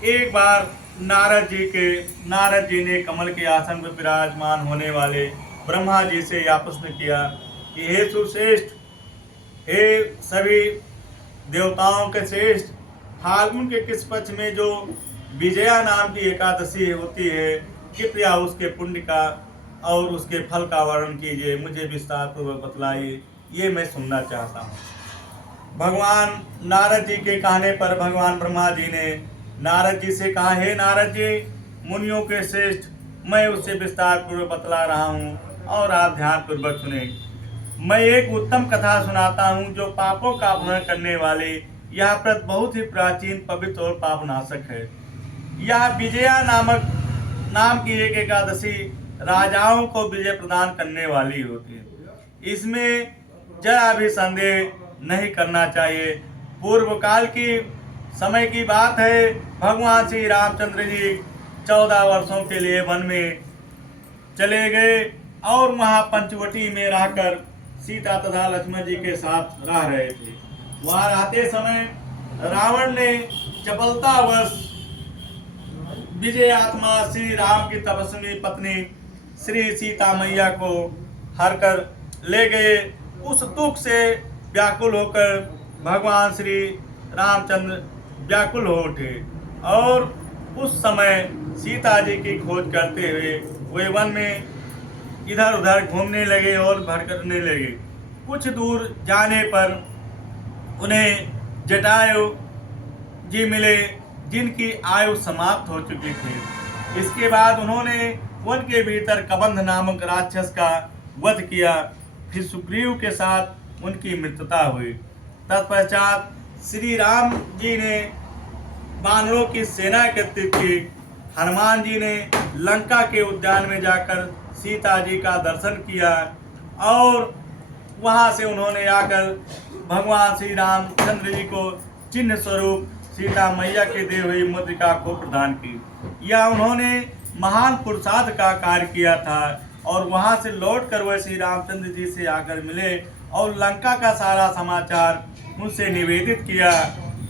एक बार नारद जी ने कमल के आसन पर विराजमान होने वाले ब्रह्मा जी से यह प्रश्न किया कि हे सुश्रेष्ठ, हे सभी देवताओं के श्रेष्ठ, फाल्गुन के किस पक्ष में जो विजया नाम की एकादशी होती है, कृपया उसके पुण्य का और उसके फल का वर्णन कीजिए, मुझे विस्तार पूर्वक बतलाइए, ये मैं सुनना चाहता हूँ। भगवान नारद जी के कहने पर भगवान ब्रह्मा जी ने नारद जी से कहा, हे नारद जी, मुनियों के श्रेष्ठ, मैं उससे विस्तार पूर्वक बतला रहा हूँ और आप ध्यान पूर्वक सुने। मैं एक उत्तम कथा सुनाता हूँ जो पापों का अपहरण करने वाले यह व्रत बहुत ही प्राचीन, पवित्र और पापनाशक है। यह विजया नाम की एक एकादशी राजाओं को विजय प्रदान करने वाली होती है। इसमें जरा भी संदेह नहीं करना चाहिए। पूर्व काल की समय की बात है। भगवान श्री रामचंद्र जी 14 वर्षों के लिए वन में चले गए और वहां पंचवटी में रहकर सीता तथा लक्ष्मण जी के साथ रह रहे थे। वहां रहते समय रावण ने चपलतावश विजय आत्मा श्री राम की तपस्वी पत्नी श्री सीता मैया को हर कर ले गए। उस दुख से व्याकुल होकर भगवान श्री रामचंद्र व्याकुल हो उठे और उस समय सीता जी की खोज करते हुए वे वन में इधर उधर घूमने लगे और भटकने लगे। कुछ दूर जाने पर उन्हें जटायु जी मिले, जिनकी आयु समाप्त हो चुकी थी। इसके बाद उन्होंने वन के भीतर कबंध नामक राक्षस का वध किया। फिर सुग्रीव के साथ उनकी मित्रता हुई। तत्पश्चात श्री राम जी ने वानरों की सेना एकत्रित की। हनुमान जी ने लंका के उद्यान में जाकर सीता जी का दर्शन किया और वहां से उन्होंने आकर भगवान श्री रामचंद्र जी को चिन्ह स्वरूप सीता मैया के दी हुई मुद्रिका को प्रदान की। यह उन्होंने महान पुरुषार्थ का कार्य किया था और वहां से लौटकर वह श्री रामचंद्र जी से आकर मिले और लंका का सारा समाचार उनसे निवेदित किया।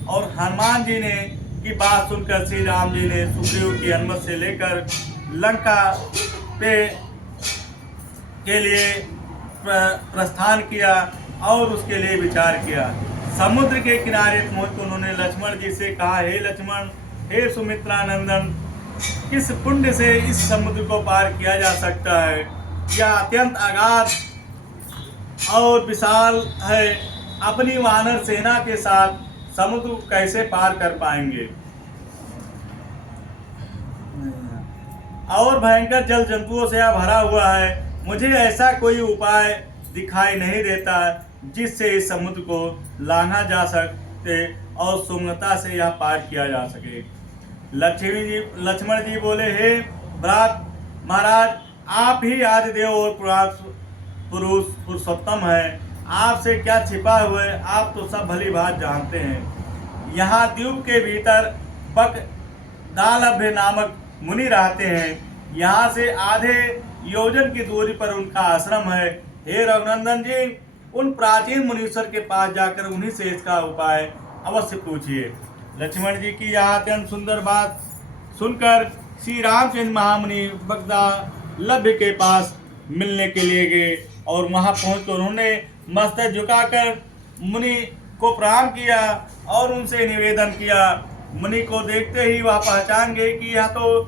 और हनुमान जी ने की बात सुनकर श्री राम जी ने सुग्रीव की अनुमति से लेकर लंका पे के लिए प्रस्थान किया और उसके लिए विचार किया। समुद्र के किनारे पहुंचकर उन्होंने लक्ष्मण जी से कहा, हे लक्ष्मण, हे सुमित्रा नंदन, किस पुण्य से इस समुद्र को पार किया जा सकता है? यह अत्यंत अगाध और विशाल है। अपनी वानर सेना के साथ समुद्र को कैसे पार कर पाएंगे? और भयंकर जल जंतुओं से यह भरा हुआ है। मुझे ऐसा कोई उपाय दिखाई नहीं देता जिससे इस समुद्र को लांघा जा सके और सुगमता से यह पार किया जा सके। लक्ष्मण जी बोले, हे भ्रात महाराज, आप ही आदिदेव और पुरुषोत्तम हैं। आपसे क्या छिपा हुआ है? आप तो सब भली बात जानते हैं। यहाँ द्वीप के भीतर बकदालभ्य नामक मुनि रहते हैं। यहाँ से आधे योजन की दूरी पर उनका आश्रम है। हे रघुनंदन जी, उन प्राचीन मुनीश्वर के पास जाकर उन्हीं से इसका उपाय अवश्य पूछिए। लक्ष्मण जी की यह अत्यंत सुंदर बात सुनकर श्री रामचंद्र महामुनि बगदालभ्य के पास मिलने के लिए गए और वहां पहुंचकर उन्होंने मस्तक झुकाकर मुनि को प्रणाम किया और उनसे निवेदन किया। मुनि को देखते ही वह पहचान गए कि यह तो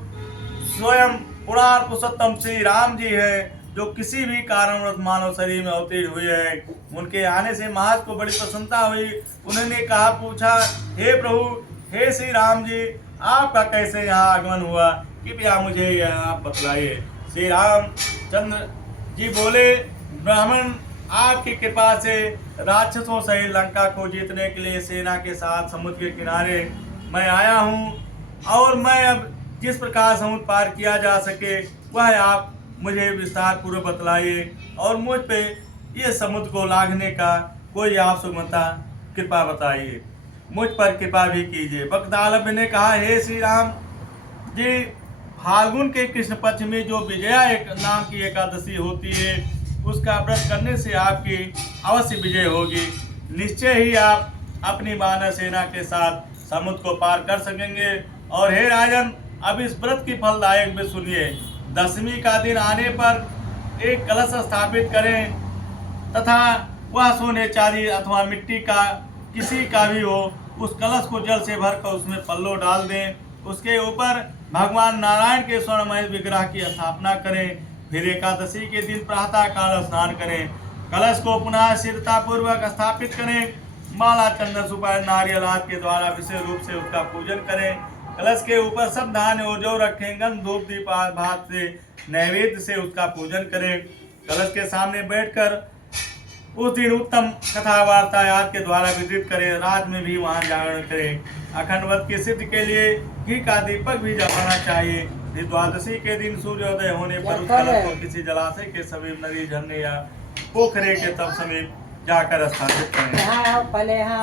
स्वयं पुराण पुरुषोत्तम श्री राम जी है, जो किसी भी कारणवश मानव शरीर में अवतीर्ण हुए हैं। उनके आने से महाराज को बड़ी प्रसन्नता हुई। उन्होंने पूछा, हे प्रभु, हे श्री राम जी, आपका कैसे यहाँ आगमन हुआ? कृपया मुझे यह आप बतलाइए। श्री रामचंद्र जी बोले, ब्राह्मण, आपकी कृपा से राक्षसों सहित लंका को जीतने के लिए सेना के साथ समुद्र के किनारे मैं आया हूँ और मैं अब जिस प्रकार समुद्र पार किया जा सके वह आप मुझे विस्तार पूर्वक बतलाइए और मुझ पे ये समुद्र को लांघने का कोई आप सुगमता कृपा बताइए, मुझ पर कृपा भी कीजिए। बगदालभ्य ने कहा, हे श्री राम जी, फाल्गुन के कृष्ण पक्ष में जो विजया नाम की एकादशी होती है, उसका व्रत करने से आपकी अवश्य विजय होगी। निश्चय ही आप अपनी वानर सेना के साथ समुद्र को पार कर सकेंगे और हे राजन, अब इस व्रत की फलदायक भी सुनिए। दशमी का दिन आने पर एक कलश स्थापित करें तथा वह सोने चांदी अथवा मिट्टी का किसी का भी हो, उस कलश को जल से भरकर उसमें पल्लो डाल दें। उसके ऊपर भगवान नारायण के स्वर्णमय विग्रह की स्थापना करें। फिर एकादशी के दिन प्रातः काल स्नान करें। कलश को पुनः स्थिरता पूर्वक स्थापित करें। माला, चंदन, सुपारी, नारियल आदि के द्वारा विशेष रूप से उसका पूजन करें। कलश के ऊपर सब धान्य और जौ रखें। गंध, धूप, दीप भात से नैवेद्य से उसका पूजन करें। कलश के सामने बैठकर उस दिन उत्तम कथा वार्ता आदि के द्वारा विदित करें। रात में भी वहां जागरण करें। अखंड व्रत की सिद्धि के लिए घी का दीपक भी जलाना चाहिए। फिर द्वादशी के दिन सूर्योदय होने पर उस कलश को किसी जलाशय के समीप, नदी, झरने या पोखरे के तब समीप जाकर स्थापित करें।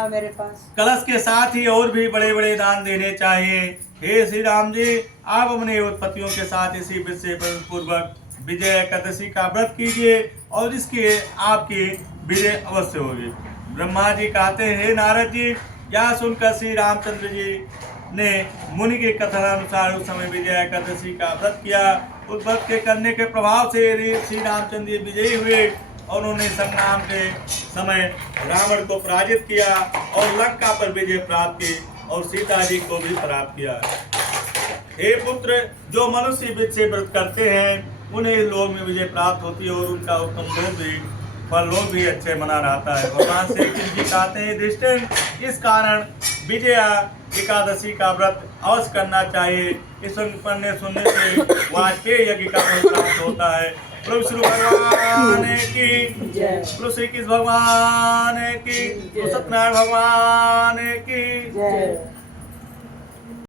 मेरे पास कलश के साथ ही और भी बड़े बड़े दान देने चाहिए। हे श्री राम जी, आप अपने उत्पत्तियों के साथ इसी विषय पूर्वक विजय एकादशी का व्रत कीजिए और इसकी आपकी विजय अवश्य होगी। ब्रह्मा जी कहते हैं, हे नारद जी, यह सुनकर श्री रामचंद्र जी ने मुनि के कथनानुसार उस समय विजय एकादशी का व्रत किया। उस व्रत के करने के प्रभाव से श्री रामचंद्र जी विजयी हुए और उन्होंने संग्राम के समय रावण को पराजित किया और लंका पर विजय प्राप्त की और सीता जी को भी प्राप्त किया। हे पुत्र, जो मनुष्य विजय से व्रत करते हैं उन्हें लोक में विजय प्राप्त होती है और उनका उत्तम लोक भी अच्छे बना रहता है। भगवान श्री कृष्ण जी कहते हैं, युधिष्ठिर, इस कारण विजया एकादशी का व्रत अवश्य करना चाहिए। इस पढ़ने सुनने से वाजपेयी यज्ञ का फल प्राप्त होता है। प्रभु श्री भगवान की, प्रभु श्री कृष्ण भगवान की, सत्यनारायण भगवान की।